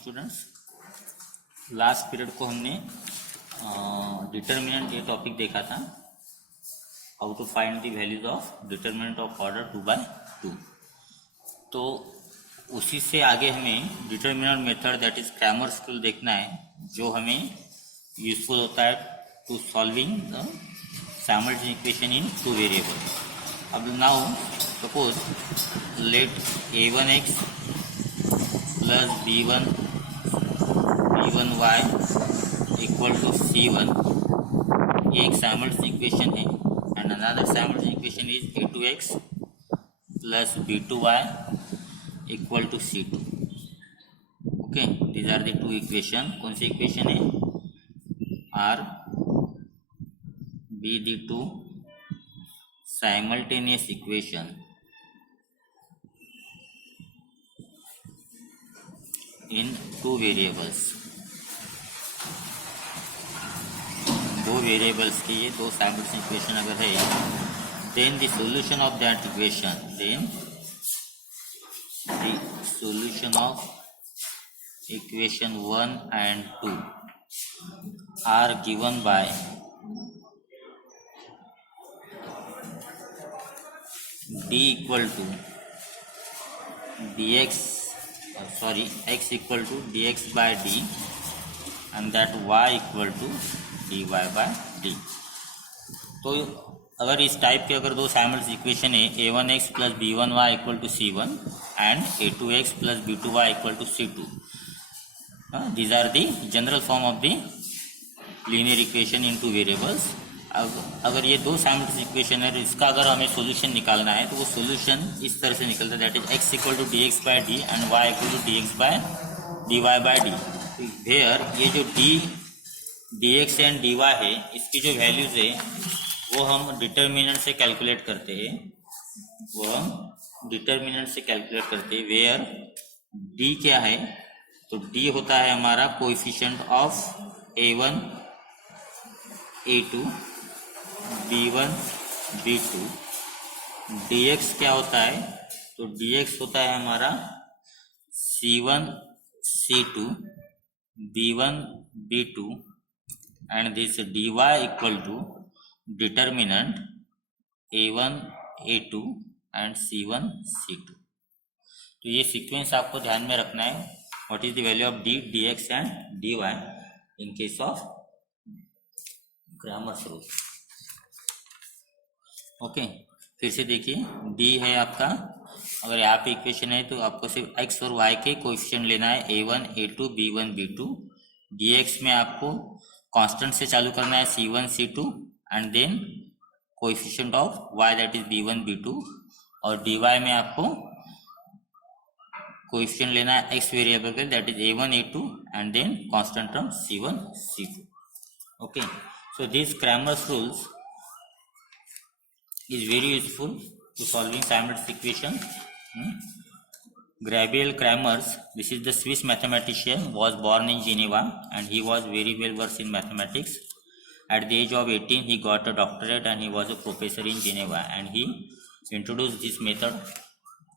Students, last period को हमने determinant ये टॉपिक देखा था, how to find the values of determinant of order 2/2। तो उसी से आगे हमें determinant method that is Cramer's rule देखना है, जो हमें यूजफुल होता है to solving the simultaneous equation in two variable. अब now suppose let a1x plus b1y equal to c1, ये एक साइमल्टेनियस इक्वेशन है, and another simultaneous equation is a2x plus b2y equal to c2। Okay, these are the two equation. कौन सी equation है? Are be the two simultaneous equation in two variables. दो variables की ये दो साइमल्टेनियस इक्वेशन अगर है, then the solution of that equation, then the solution of equation 1 and 2 are given by d equal to dx, x equal to dx by d, and that y equal to dy by d। तो अगर इस type के अगर दो simultaneous equation है, a1x plus b1y equal to c1 and a2x plus b2y equal to c2, these are the general form of the linear equation in two variables। अगर ये दो साइमल्टेनियस इक्वेशन है, इसका अगर हमें सॉल्यूशन निकालना है तो वो सॉल्यूशन इस तरह से निकलता है, that is x equal to dx by d and y equal to dx by dy by d। Where ये जो dx एंड dy है, इसकी जो वैल्यूज है वो हम डिटर्मिनेंट से कैलकुलेट करते हैं, वेयर d क्या है? तो d होता है हमारा coefficient of a1 a2 b1 b2। dx क्या होता है? तो dx होता है हमारा c1 c2 b1 b2, and this dy equal to determinant a1 a2 and c1 c2। तो ये सीक्वेंस आपको ध्यान में रखना है। What is the value of d, dx and dy in case of Cramer's rule. Okay, फिर से देखिए, d है आपका, अगर यहाँ पे इक्वेशन है तो आपको सिर्फ x और y के कोएफिशिएंट लेना है, a1 a2 b1 b2। dx में आपको कांस्टेंट से चालू करना है, c1 c2, and then coefficient of y that is b1 b2, और dy में आपको कोएफिशिएंट लेना है x वेरिएबल के, that is a1 a2, and then constant term c1 c2। Okay, so these Cramer's rules is very useful to solving simultaneous equation। Gabriel Cramer's, this is the Swiss mathematician, was born in Geneva and he was very well versed in mathematics। At the age of 18 he got a doctorate and he was a professor in Geneva, and he introduced this method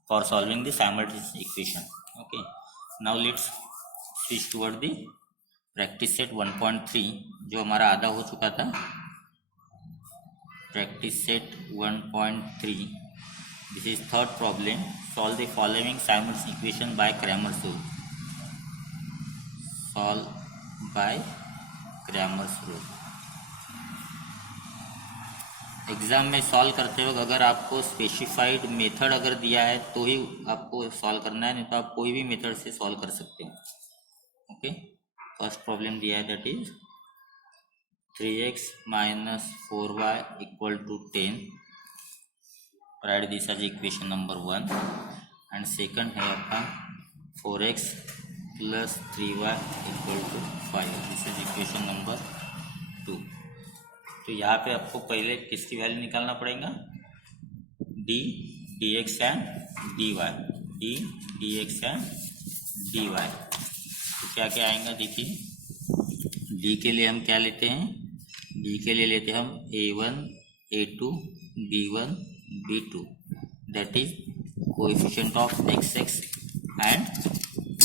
for solving the simultaneous equation। Okay, now let's switch toward the practice set 1.3, जो हमारा आधा हो चुका था। Practice set 1.3, this is third problem. Solve the following simultaneous equation by Cramer's rule. Solve by Cramer's rule. Exam में solve करते वक्त अगर आपको स्पेसिफाइड मेथड अगर दिया है तो ही आपको सॉल्व करना है, नहीं तो आप कोई भी मेथड से सॉल्व कर सकते हो। ओके, फर्स्ट प्रॉब्लम दिया है, that is 3x minus 4y equal to 10। Write this as equation number 1, and second है आपका 4x plus 3y equal to 5। This is equation number 2। तो यहाँ पे आपको पहले किसकी वैल्यू निकालना पड़ेगा? d dx and dy, d dx and dy। तो क्या क्या आएगा देखिए, d के लिए हम क्या लेते हैं? d के लिए लेते हैं हम a1 a2 b1 b2, that is coefficient of x and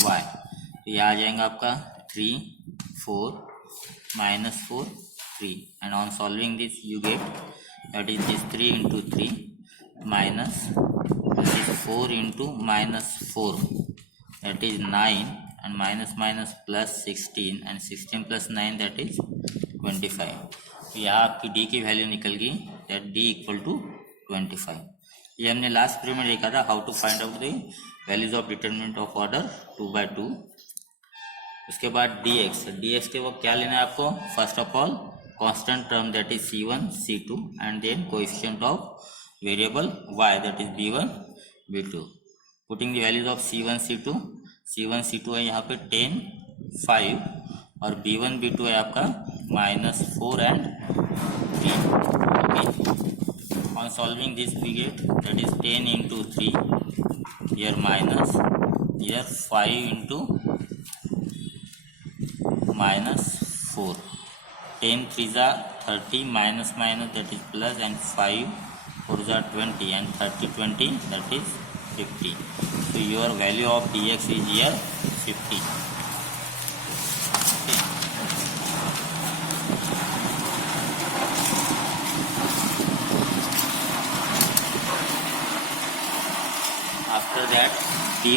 y। तो यह आ जाएगा आपका 3 4 -4 3 and on solving this you get that is this 3 into 3 minus this is 4 into -4 that is 9 and minus plus 16 and 16 plus 9 that is 25. तो यहाँ आपकी d की value निकल गई दैट d इक्वल टू 25. ये हमने लास्ट पीरियड में देखा था how to find out the values of determinant of order 2/2. उसके बाद dx के वक्त क्या लेना है आपको? First of all constant term that is c1 c2 and then coefficient of variable y that is b1 b2. Putting the values of c1 c2 है यहाँ पे 10 5 और b1 b2 है आपका -4 and 3. Okay, on solving this we get that is 10 into 3 here minus here 5 into -4. 10 3s are 30 minus that is plus and 5 4s are 20 and 30 20 that is 50. So your value of dx is here 50. Okay. After that dy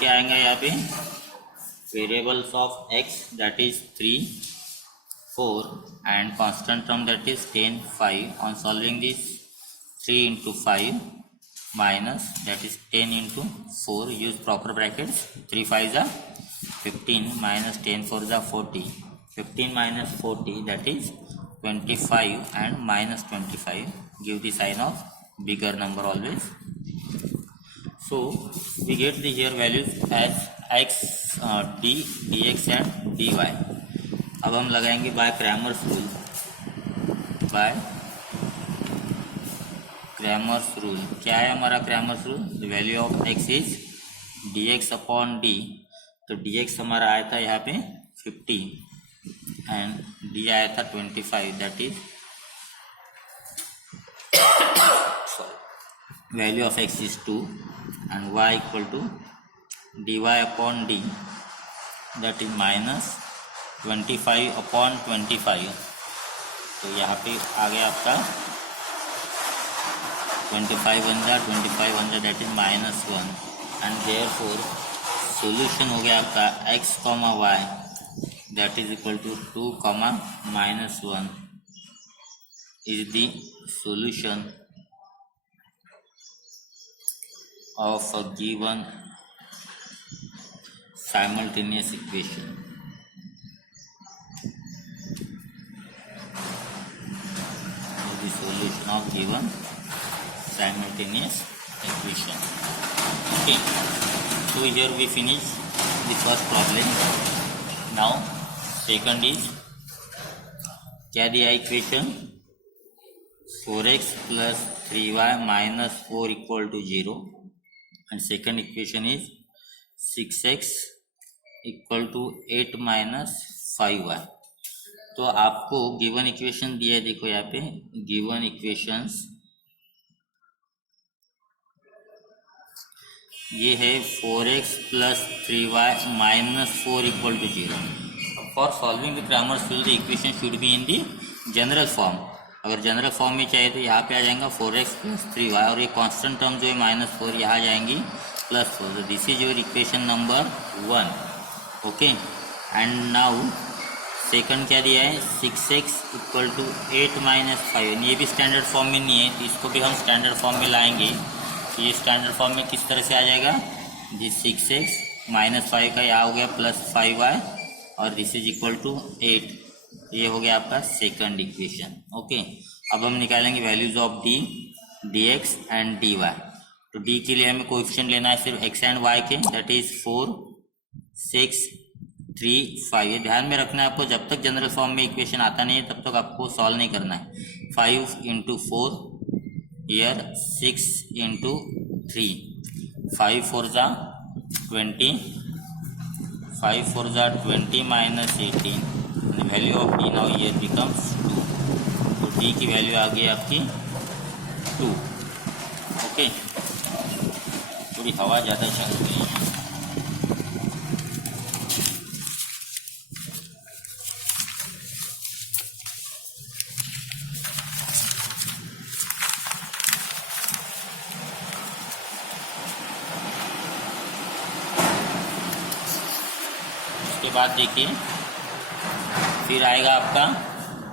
क्या आएगा यहाँ पे? Variables of x that is 3 4 and constant term that is 10 5. On solving this 3 into 5 minus that is 10 into 4, use proper brackets, 3 5s are 15 minus 10 4s are 40. 15 minus 40 that is 25 and minus 25. Give the sign of bigger number always. So we get the here values as x dx and dy. अब हम लगाएंगे bye Cramer's rule. क्या है हमारा Cramer's rule? The value of x is dx upon d. तो dx हमारा आया था यहाँ पे 50 एंड d आया था 25 that is value of x is 2 and y equal to dy upon d that is -25 upon 25. तो यहाँ पे आ गया आपका 25 बन जा that is -1 and therefore solution हो गया आपका x, y that is equal to 2, -1 is the solution of a given simultaneous equation. The solution of given simultaneous equation. Okay, so here we finish the first problem. Now second is क्या दिया equation? 4x plus 3y minus 4 equal to 0 and second equation is 6x equal to 8 minus 5y. तो आपको given equation दिया है, देखो यहाँ पे given equations ये है 4x plus 3y minus 4 equal to 0. For solving the Cramer's rule the equation should be in the general form. अगर जनरल फॉर्म में चाहिए तो यहाँ पे आ जाएगा 4x plus 3y और ये कांस्टेंट टर्म जो है -4 यहाँ जाएंगी +4. This is your equation number 1. Okay, and now second क्या दिया है? 6x equal to 8 minus 5. ये भी स्टैंडर्ड फॉर्म में नहीं है तो इसको भी हम स्टैंडर्ड फॉर्म में लाएंगे. तो ये स्टैंडर्ड फॉर्म में किस तरह से आ जाएगा? दिस 6x -5 का यहाँ हो गया +5y और दिस इज इक्वल टू 8. ये हो गया आपका सेकंड इक्वेशन. ओके, अब हम निकालेंगे values of d, dx and dy. तो d के लिए हमें कोएफिशिएंट लेना है सिर्फ x एंड y के, दैट इज 4 6 3 5. ये ध्यान में रखना है आपको, जब तक जनरल फॉर्म में इक्वेशन आता नहीं है तब तक आपको सॉल्व नहीं करना है. 5 into 4 here 6 into 3 5 4s are 20 5 4s are 20 minus 18 and the value of d now here becomes 2. तो d की वैल्यू आ गई आपकी 2. ओके, थोड़ी हवा ज़्यादा चल रही है. उसके बाद देखिए फिर आएगा आपका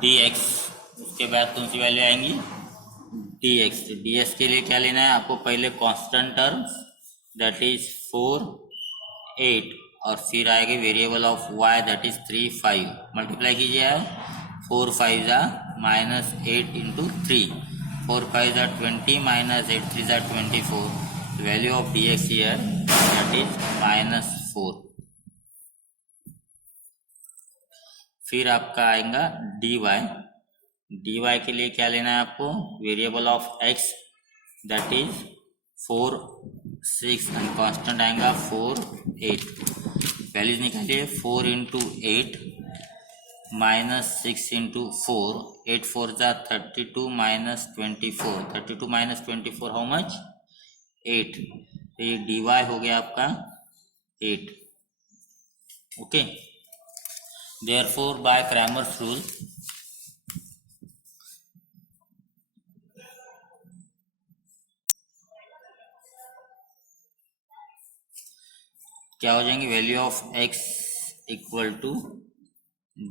dx, उसके बाद कौन सी वैल्यू आएंगी dx। तो dx के लिए क्या लेना है आपको, पहले कांस्टेंट टर्म दैट इज 4 8 और फिर आएगी variable of y that is 3 5, multiply कीजिए 4 5 जा -8 इंटू 3, 4 5 जा 20 -8 3 जा 24, value of dx here that is -4। फिर आपका आएगा dy, dy के लिए क्या लेना है आपको, variable of x that is 4 6 and constant आएगा 4 8, वैल्यूज निकालिए 4 इंटू 8 -6 इंटू 4, 8 4 जा 32 -24, 32 -24 हाउ मच 8, तो ये dy हो गया आपका 8। Okay, therefore by Cramer's rule क्या हो जाएंगे, value of x equal to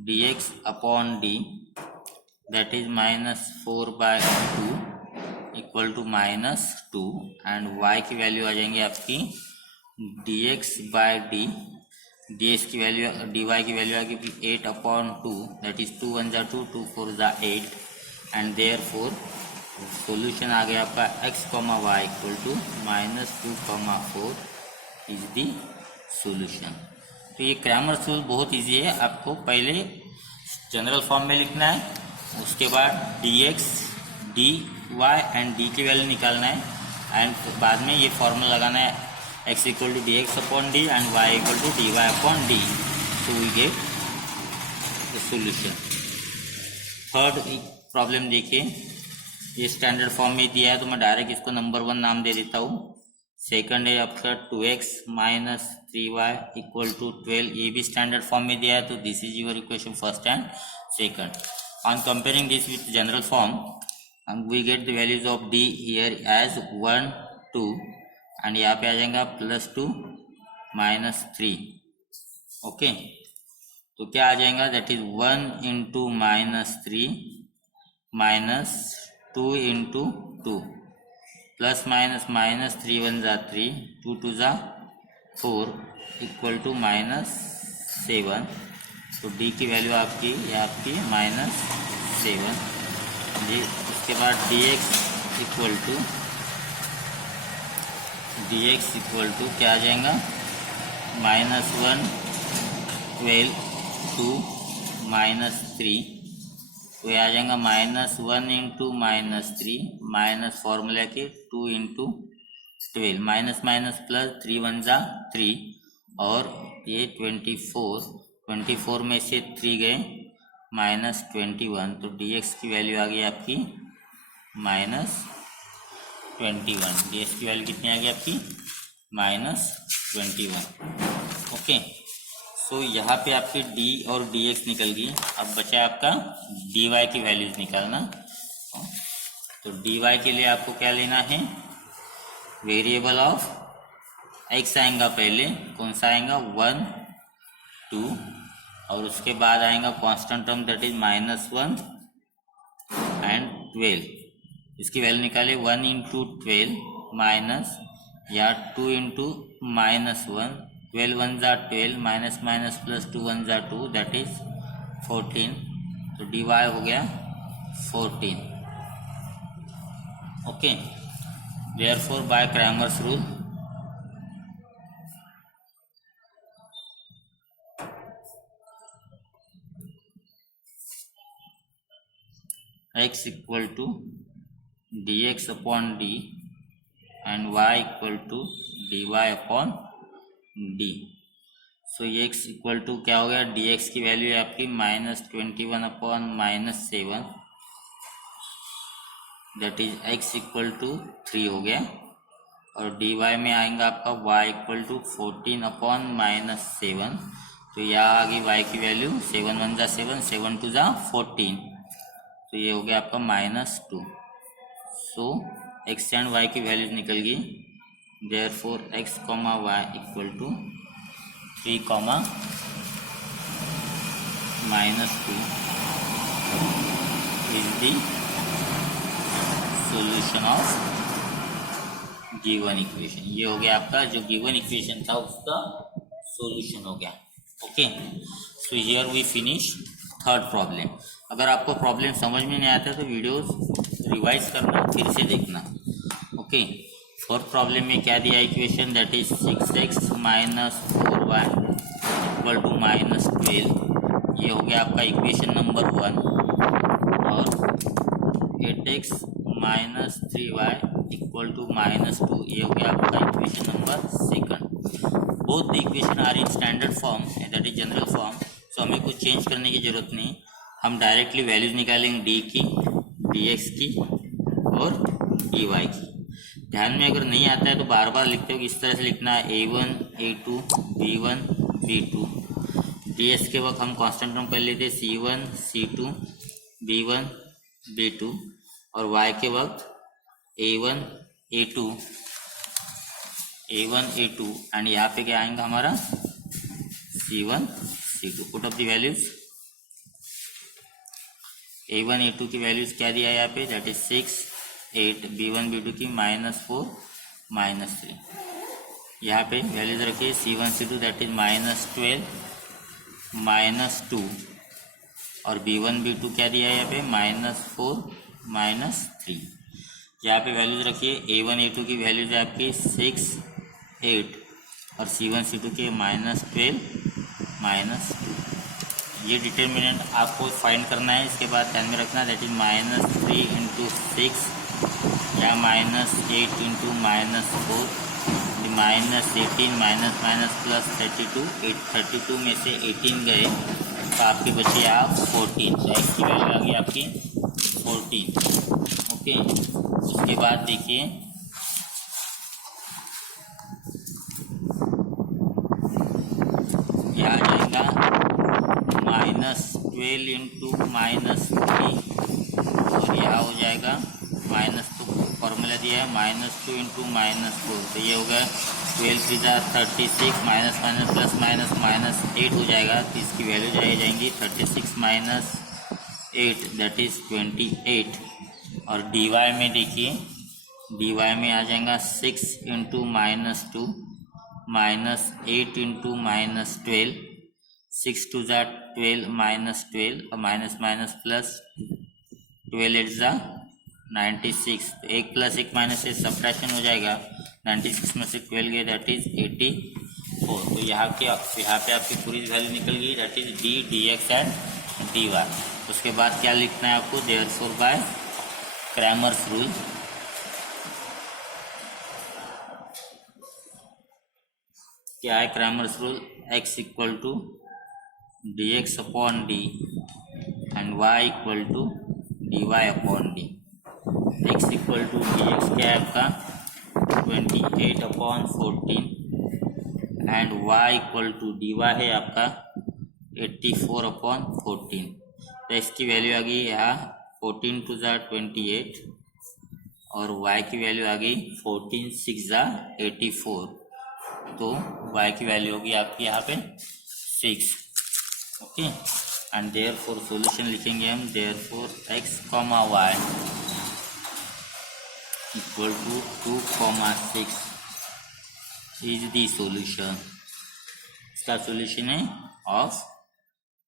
dx upon d that is -4/2 equal to -2 and y की वैल्यू आ जाएंगी आपकी dx/d, dx की वैल्यू dy की वैल्यू आ गई 8/2 दैट इज 2 1 जा 2 2 4 जा 8 एंड देयरफॉर सॉल्यूशन आ गया आपका x, y equal to -2, 4 is the solution. तो ये क्रैमर्स रूल बहुत इजी है, आपको पहले जनरल फॉर्म में लिखना है, उसके बाद dx dy एंड d की वैल्यू निकालना है एंड बाद में ये फॉर्मूला लगाना है x equal to dx upon d and y equal to dy upon d, तो we get the solution. Third problem देखिए, ये स्टैंडर्ड फॉर्म में दिया है तो मैं डायरेक्ट इसको नंबर 1 नाम दे देता हूँ। सेकंड है आपका 2x minus 3y equal to 12, ये भी स्टैंडर्ड फॉर्म में दिया है, तो this is your equation first and second. On comparing this with general form we get the values of d here as 1 2 and यहाँ पे आ जाएगा +2 -3। ओके, तो क्या आ जाएगा, that is 1 into -3 -2 into 2 plus minus -3 1 जा 3 2 2 जा 4 इक्वल टू -7, तो d की वैल्यू आपकी ये आपकी -7 जी। उसके बाद dx इक्वल टू क्या आ जाएगा, -1 12 2 -3, तो ये आ जाएगा -1 इंटू -3 माइनस फॉर्मूला के 2 इंटू 12 माइनस माइनस प्लस 3 1 जा 3 और ये 24 में से 3 गए -21, तो dx की वैल्यू आ गई आपकी -21, dx की वैल्यू कितनी आ गई आपकी -21। ओके, सो यहाँ पे आपकी d और dx निकल गई, अब बचा है आपका dy की वैल्यूज निकालना। तो dy के लिए आपको क्या लेना है, वेरिएबल ऑफ x आएगा, पहले कौन सा आएगा 1 2 और उसके बाद आएगा constant term that is -1 and 12, इसकी वैल्यू निकाले 1 इंटू 12 माइनस या 2 इंटू -1, 12 1 जा 12 माइनस माइनस प्लस 2 1 जा 2 दैट इज 14, तो dy हो गया 14। Okay, therefore by Cramer's rule x equal to dx upon d and y equal to dy upon d। So x equal to क्या हो गया, dx की वैल्यू है आपकी -21 upon -7 that is x equal to 3 हो गया, और dy में आएगा आपका y इक्वल टू 14 अपॉन -7, तो यहाँ आ गई y की वैल्यू 7 1 जा 7 7 2 जा 14, तो ये हो गया आपका -2। सो x एंड y की वैल्यूज निकल गई, therefore x, y equal to 3, -2 is the solution of given equation. ये हो गया आपका जो गिवन इक्वेशन था उसका सॉल्यूशन हो गया। Okay, so here we finish third problem. अगर आपको प्रॉब्लम समझ में नहीं आता तो वीडियोस रिवाइज करना, फिर से देखना। ओके, फोर्थ प्रॉब्लम में क्या दिया equation, that is 6x - 4y equal to -12। ये हो गया आपका इक्वेशन नंबर 1। और 8x - 3y इक्वल टू -2, ये हो गया आपका equation number 2। Both the equation are in standard form, that is general form. So हमें कुछ चेंज करने की जरूरत नहीं, हम डायरेक्टली वैल्यूज निकालेंगे डी की, dx की और dy की। ध्यान में अगर नहीं आता है तो बार बार लिखते हो कि इस तरह से लिखना है, a1 a2 b1 b2। ds के वक्त हम कांस्टेंट टर्म पहले लेते c1 c2 b1 b2, और y के वक्त a1 a2 एंड यहाँ पे क्या आएगा हमारा c1 c2। Put up the values. a1 a2 की वैल्यूज क्या दिया है यहाँ पे, दैट इज 6 8, b1 b2 की -4 -3। यहाँ पे वैल्यूज रखिए c1 c2 दैट इज -12 -2, और b1 b2 क्या दिया है यहाँ पे -4 -3। यहाँ पे वैल्यूज रखिए a1 a2 की वैल्यूज है आपकी 6 8 और c1 c2 के -12 -2। ये डिटर्मिनेंट आपको फाइंड करना है। इसके बाद ध्यान में रखना दैट इज -3 × 6 या -8 × -4, -18 -+ 32 में से 18 गए तो आपके बचे आप 14, तो x की वैल्यू आ गई आपकी 14। ओके, उसके बाद देखिए यह आ जाएगा -12 × -3, और यहाँ हो जाएगा -2 फॉर्मूला दिया है -2 × -4, तो ये होगा 12 × 36 -+ 8 हो जाएगा, तो इसकी वैल्यू जाएंगी 36 - 8 दैट इज 28। और dy में देखिए, dy में आ जाएगा 6 × -2 -8 × -12, 6 2 = 12 -12 और ++ 12 8 = 96, तो 1 + 1 - 1 सब्ट्रैक्शन हो जाएगा, 96 में से 12 गए दैट इज 84। तो यहाँ पे आपकी पूरी वैल्यू निकल गई, that is d dx and dy। उसके बाद क्या लिखना है आपको, देयरफॉर बाय क्रैमर्स रूल क्या है, Cramer's rule x = dx/d and y = dy/d। x = dx क्या है आपका 28/14 एंड y = dy है आपका 84/14। तो इसकी वैल्यू आ गई यहाँ 14 2 = 28 और y की वैल्यू आ गई 14 6 = 84, तो y की वैल्यू होगी आपकी यहाँ पे 6। ओके, एंड देयरफॉर सॉल्यूशन लिखेंगे हम, therefore x, y = 2, 6 is the solution. इसका सॉल्यूशन है of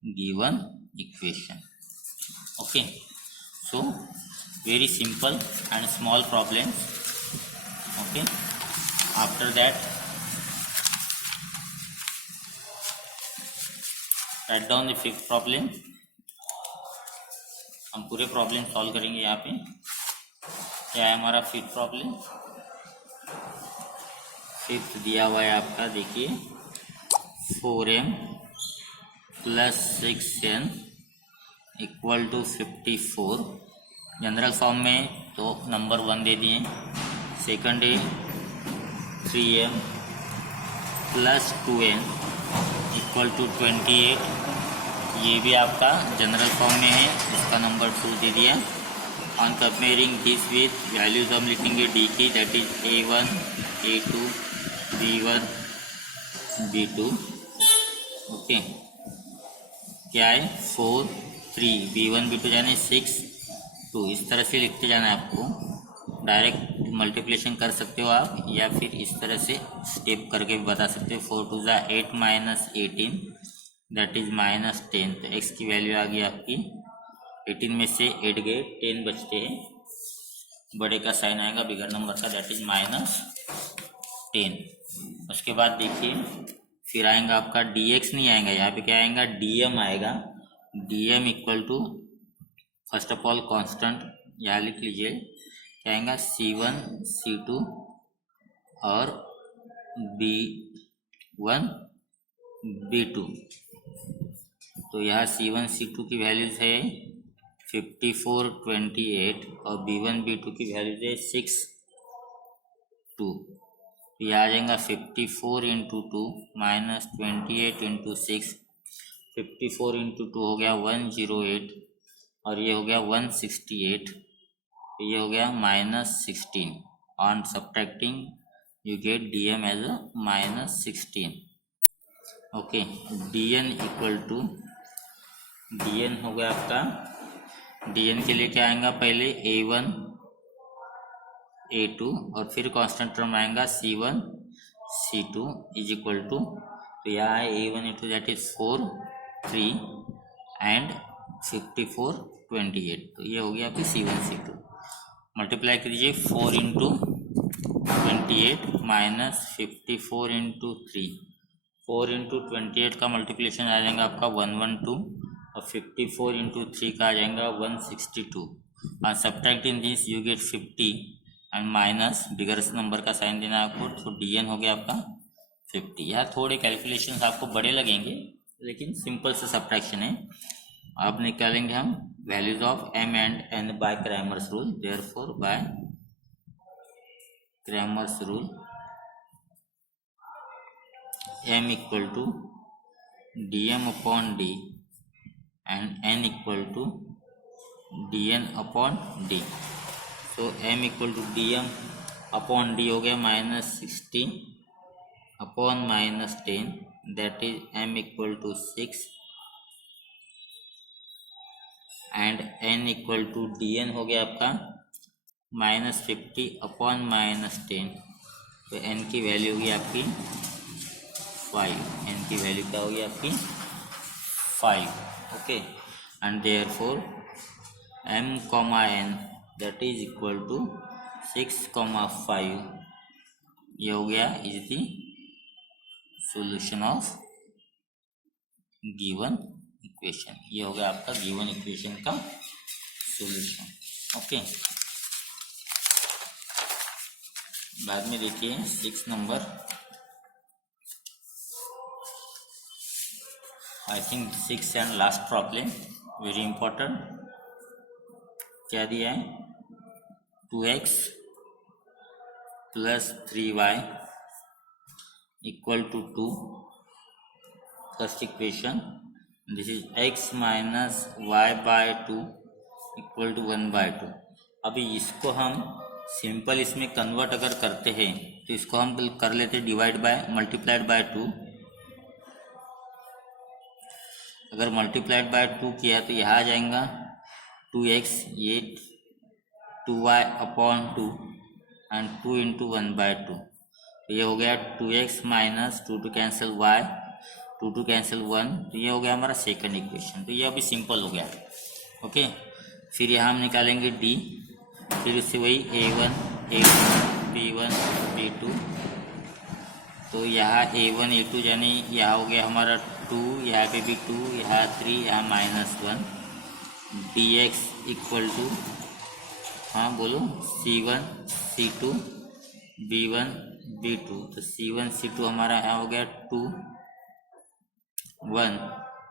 given equation. Okay, so very simple and small problems. Okay, after that write down the fifth problem। हम पूरे प्रॉब्लम सॉल्व करेंगे। यहाँ पे क्या है हमारा फिफ्थ प्रॉब्लम, फिफ्थ दिया हुआ है आपका, देखिए 4m + 6n = 54। जनरल फॉर्म में तो नंबर 1 दे दिए, सेकंड है 3m + 2n = 28, ये भी आपका जनरल फॉर्म में है, इसका नंबर 2 दे दिया। On comparing this with values हम लिखेंगे डी की, that is a1 a2 b1 b2। Okay, क्या है 4 3, B1 B2 जाने 6 2, इस तरह से लिखते जाना है आपको। डायरेक्ट मल्टीप्लिकेशन कर सकते हो आप, या फिर इस तरह से स्टेप करके भी बता सकते हो। 4 2 ज़ा 8 माइनस 18 दैट इज माइनस 10। तो एक्स की वैल्यू आ गई आपकी 18 में से 8 गए 10 बचते हैं, बड़े का साइन आएगा बिगर नंबर का, दैट इज माइनस 10। उसके बाद देखिए फिर आएगा आपका dx नहीं आएगा, यहाँ पे क्या आएगा dm आएगा। dm equal to first of all constant यहाँ लिख लीजिए, क्या आएगा C1 C2 और B1 B2। तो यहाँ C1 C2 की वैल्यूज है 54 28 और B1 B2 की वैल्यूज है 6 2। तो यह आ जाएगा 54 इंटू 2 माइनस 28 इंटू 6। 54 इंटू 2 हो गया 108 और ये हो गया 168, तो ये हो गया minus 16। On subtracting you get dm as a minus 16। Okay, dn equal to dn हो गया आपका, dn के लिए क्या आएगा पहले a1 a2 और फिर कांस्टेंट टर्म आएगा C1 C2 is equal to, तो यहाँ है a1 a2 that is 4 3 and 54 28। तो ये हो गया आपकी C1 C2। मल्टीप्लाई कीजिए 4 इंटू 28 माइनस 54 इंटू 3। 4 इंटू 28 का मल्टीप्लिकेशन आ जाएगा आपका 112 और 54 इंटू 3 का आ जाएगा 162। और subtracting this you get 50 and minus bigger number का साइन देना है आपको। तो dn हो गया आपका 50। यहाँ थोड़े कैलकुलेशंस आपको बड़े लगेंगे लेकिन सिंपल से सब्ट्रैक्शन है। अब निकालेंगे हम values of m and n by Cramer's rule. Therefore by Cramer's rule m equal to dm upon d and n equal to dn upon d। तो m equal to dm upon d हो गया minus 16 upon minus 10 that is m equal to 6 and n equal to dn हो गया आपका minus 50 upon minus 10। तो n की value होगी आपकी 5। n की वैल्यू क्या होगी आपकी 5। Okay, and therefore m comma n that is equal to 6,5। ये हो गया is the solution of given equation. ये हो गया आपका गिवन इक्वेशन का सॉल्यूशन। ओके, बाद में देखिए 6 number, I think 6 and last problem very important. क्या दिया है 2x plus 3y equal to 2। First equation this is x minus y by 2 equal to 1/2। अभी इसको हम सिंपल इसमें कन्वर्ट अगर करते हैं तो इसको हम कर लेते हैं डिवाइड बाय मल्टीप्लाइड बाय 2। अगर मल्टीप्लाइड बाय 2 किया तो यहाँ आ जाएगा 2x, ये 2y अपॉन 2 एंड 2 इंटू 1/2। तो ये हो गया 2x minus 2 cancel y, 2 cancel 1। तो ये हो गया हमारा सेकंड इक्वेशन। तो ये अभी सिंपल हो गया। ओके, फिर यहाँ हम निकालेंगे d, फिर उससे वही a1 b1 b2। तो यहाँ a1 a2 यानी यहाँ हो गया हमारा 2, यहाँ पे भी 2, यहाँ 3, यहाँ माइनस 1। dx इक्वल टू, हाँ बोलो, C1 C2 B1 B2। तो C1 C2 हमारा यहाँ हो गया 2 1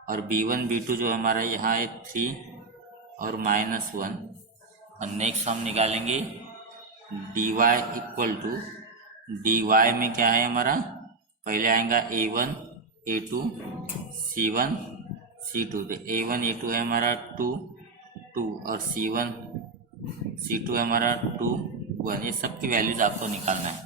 और B1 B2 जो हमारा यहाँ है 3 और माइनस 1। और नेक्स्ट हम निकालेंगे dy इक्वल टू, dy में क्या है हमारा, पहले आएगा a1 a2 C1 C2। तो a1 a2 है हमारा 2 2 और C1 C2 है हमारा 2 1। ये सब की वैल्यूज आपको निकालना है।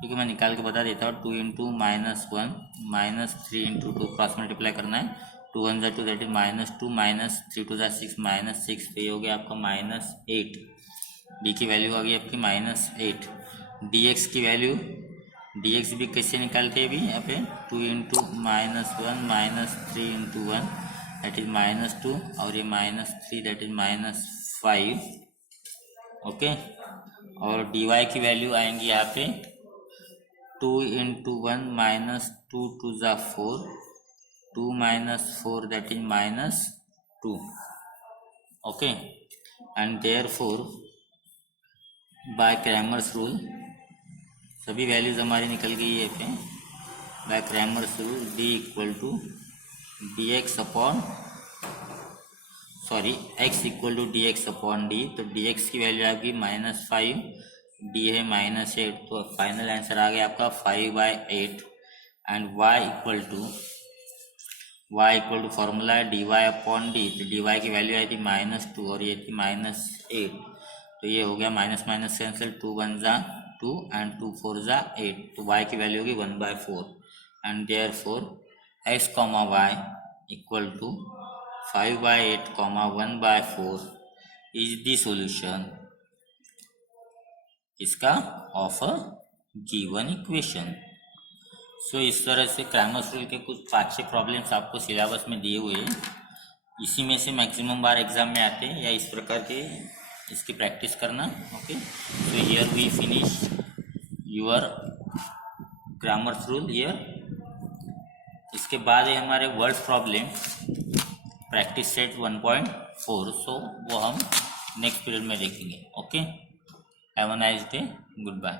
ठीक है, मैं निकाल के बता देता हूँ। 2 into minus 1 minus 3 into 2 cross multiply करना है 2 1 ज़ा 2 दैट इज -2 -3 2 ज़ा 6 -6, तो ये हो गया आपका -8। डी की वैल्यू आ गई आपकी -8। dx की वैल्यू, dx भी कैसे निकालते हैं अभी यहाँ पे, 2 इंटू -1 -3 इंटू 1 दैट इज -2 और ये -3 दैट इज -5। ओके, और dy की वैल्यू आएंगी यहाँ पे 2 इंटू 1 -2 2 ज़ा 4, 2 -4 that is -2। Okay, and therefore by Cramer's rule सभी वैल्यूज हमारी निकल गई है पे। By Cramer's rule d equal to dx upon x equal to dx upon d, तो dx की वैल्यू आएगी -5, d है -8, तो फाइनल आंसर आ गया आपका 5/8। And y equal to formula है dy अपॉन d, तो dy की वैल्यू आई थी -2 और ये थी -8, तो ये हो गया माइनस माइनस कैंसिल, 2 1 ज़ा 2 एंड 2 4 ज़ा 8, तो y की वैल्यू होगी 1/4। And therefore x, y equal to 5/8, 1/4 is the solution इसका of a given equation. So इस तरह से क्रैमर्स रूल के कुछ 5-6 प्रॉब्लम्स आपको सिलेबस में दिए हुए हैं, इसी में से मैक्सिमम बार एग्जाम में आते हैं, या इस प्रकार के इसकी प्रैक्टिस करना। Okay, so here we finish your grammars rule here. इसके बाद है हमारे words problem practice set 1.4, so वो हम नेक्स्ट पीरियड में देखेंगे। Okay, have a nice day, good bye.